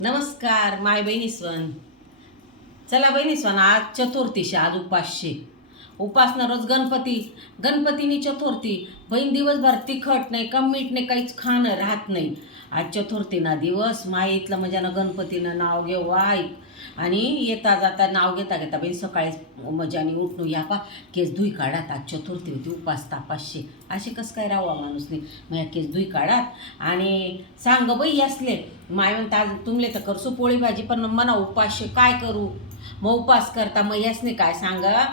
नमस्कार माय बहिणीस्वन. चला बहिणीस्वन, आज चतुर्थीशी, आज उपासशे. उपासना रोज गणपतीनी चतुर्थी. बहीण दिवसभर तिखट नाही, कम मीठ नाही, काहीच खाणं राहत नाही. आज चतुर्थीना दिवस माईतलं म्हणजे गणपतीनं नाव घेऊ ऐक. आणि येता जाता नाव घेता घेता बहीण सकाळी मजाने उठणं या पा केस धुई काढात. आज चतुर्थी होती, उपास तापासशे. असे कसं काय राहावा माणूस नाही. मग या केस धुई काढात आणि सांग बाई असले माय म्हणता आज तुमले तर करसू पोळी भाजी, पण म्हणा उपासशे काय करू. मग उपास करता मग यासने काय सांगा,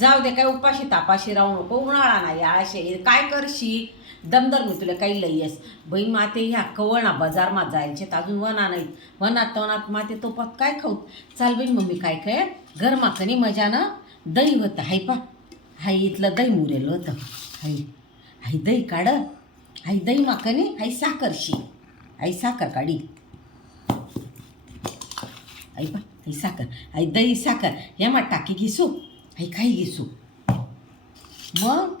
जाऊ दे काय उपाशी तापाशी राहू नको, उन्हाळा नाही आळाशे काय करशी दमदर मी तुला काही लईयस. बहीण माते ह्या कवळणा बाजारमा जायचे तर अजून वना नाहीत. वनात माते तोपात काय खाऊ. चाल बहीण मम्मी काय काय गरमाखनी मजानं दही होतं. हाय पा हाय इथलं दही मुरेलं होतं. हाय हाय दही काढ. हाय दही माखनी, हाय साखरशी, हाय साखर काढी. आई पा हाय साखर, हाय दही साखर यामा टाकी घेसू, हाय खाई घेसू. मग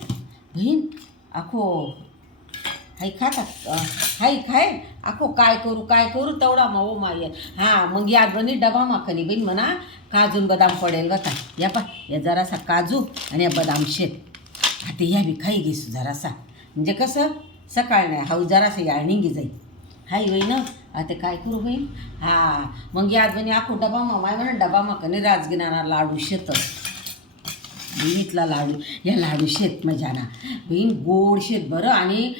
बहीण आखो हाय खातात, हाय खाय आखो काय करू तेवढा मावो माय. हां मग या बनी डबा माखनी बहीण म्हणा काजून बदाम पडेल होता. या पा या जरासा काजू आणि या बदाम शेत आता या बी खाई घेसू जरासा, म्हणजे कसं सकाळ नाही हाऊ जरासा या निघी जाईल. हाय होई ना आता काय करू बहीण. हां मग या बनी आखो डबा माय म्हणा डबा माखनी राजगिनारा लाडू शेत. बहीणीतला लाडू या लाडू शेत मजाना बहीण गोड शेत बरं. आणि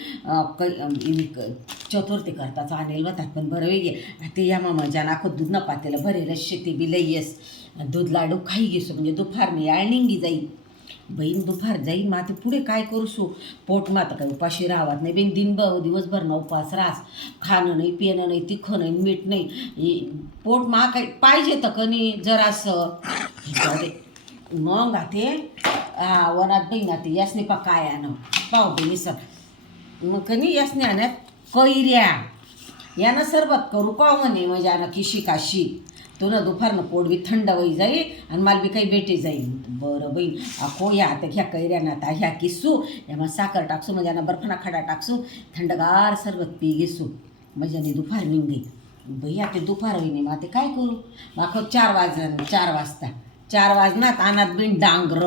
चतुर्थी करताच आणेल होतात पण बरं वेगळे ते या मजाना आखो दूध न पातेलं भरेल शेती बी लईयस. दूध लाडू खाई घेसो म्हणजे दुपार मी निघी जाईल. बहीण दुपार जाईल मग ते पुढे काय करू सो. पोट मात काय उपाशी राहत नाही बहीण. दिवसभर न उपास रास, खाणं नाही पिणं नाही तिखं नाही मीठ नाही. पोट मा काही पाहिजे तर कणी जरासं. मग आते वनात बहीण आते यासने पा काय आणव पाव बहिणी सर. मग कनी यासने आणत कैऱ्या यानं सरबत करू पाव म्हणे मजानं किशी काशी. तो ना दुपारनं पोट बी थंड होई जाईल आणि मला बी काही भेटी जाईल. बरं बहीण अखो या आता ह्या कैऱ्यानं आता ह्या किसू यामा साखर टाकसू मजाना बर्फाना खडा टाकसू थंडगार सरबत पी घेसू मजाने दुपार निघे. बाई आता दुपार होईने मग आता काय करू. अखो 4 वाजता 4 वाजनात आणत बहीण डांगर.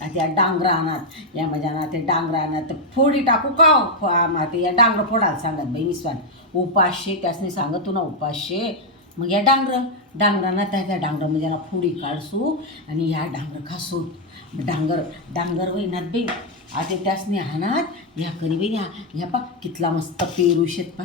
आता या डांगरं आणत या मजाना ते डांगरं आणत फोडी टाकू का माते या डांगरं फोडायला सांगत बहिणी स्वान. उपासशे त्यासने सांगत तू ना उपासशे. मग या डांगरांना त्या डांगरं म्हणजे फोडी काढसू आणि ह्या डांगर खासू. डांगर वहिनात बहीण आता त्यासने हानात या करी बहीण ह्या पा कितला मस्त पेरू शेत पा.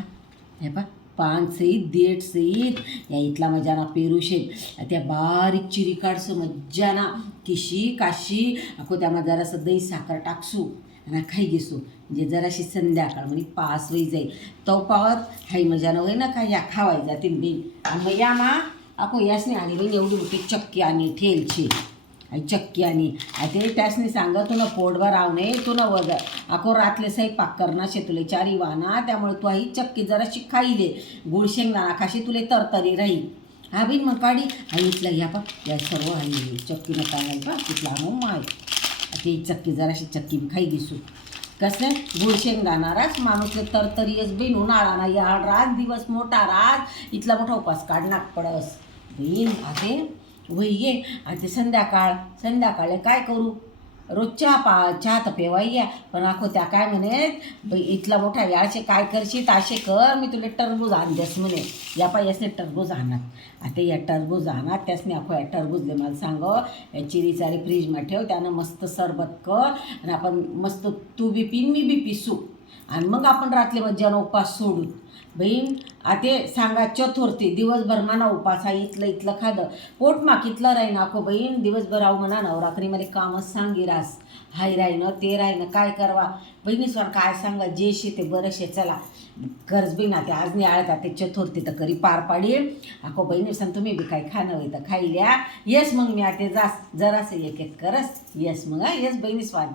ह्या पा पान सहित देठ सहित या इथला मजाना पेरू शेत. त्या बारीक चिरी काढसं मज्जाना किशी काशी अको त्यामध्ये जरासं दही साखर टाकसू आणि खाई घेसू म्हणजे जराशी संध्याकाळ म्हणजे 5 वाई जाईल. तो पावत हाई मजानं होई ना काय या खावाय जातील बी. आणि मग या मा अको यासने आणि बहीण एवढी मोठी चक्की आणि ठेलची आई चक्की आणि ते त्यासने सांगा तुला पोटभर राव नाही तू ना वजा अको रातले स्वयंपाक करणार शे तुले 4 वाना. त्यामुळे तू ही चक्की जराशी खाईले गुळ शेंगदाणा खाशी तुले तरतरी राहील. हा बहीण मग काढी आई इथला या पा या सर्व आई चक्कीनं काय पा तिथला मग माय ती चक्की जराशी चक्की खाई घेसू. कसं गुळ शेंगदाणाराच माणूसले तरतरीच बहीण. उन्हाळा ना या रात दिवस मोठा रात इथला मोठा उपास काढणार पडस बहीण. आते वही ये आता संध्याकाळी काय करू. रोज चहा तर पेवाई या पण आखो त्या काय म्हणे इथला मोठा याचे काय करशील ताशे कर मी तुला टरबूज आणतेस म्हणे. या पा यासने टरबूज आणत. आता या टरबूज आणत त्यासने आखो या टरबूजले मला सांग या चिरीचारी फ्रीजमध्ये ठेव त्यानं मस्त सरबत कर आणि आपण मस्त तू बी पिन मी बी पिसू आणि मग आपण रात्री मज्जानं उपास सोडू. बहीण आते सांगा चतुर्थी दिवसभर म्हणा उपास आहे इथलं खादं पोटमा कितलं राहीन आखो बहीण. दिवसभर आहो म्हणा नवरात्रीमध्ये कामच सांगी रास हाय राहीनं ते राहीनं काय करवा बहिणी स्वर काय सांगा जे शे ते बरेचसे चला कर्ज बी ना ते आज नाही आळत ते चतुर्थी तर करी पार पाडी. आखो बहिणी सांग तुम्ही बी काय खाणं होई तर खाई लिया येस. मग मी आता जरासं एक करस येस मग येस बहिणी स्वान.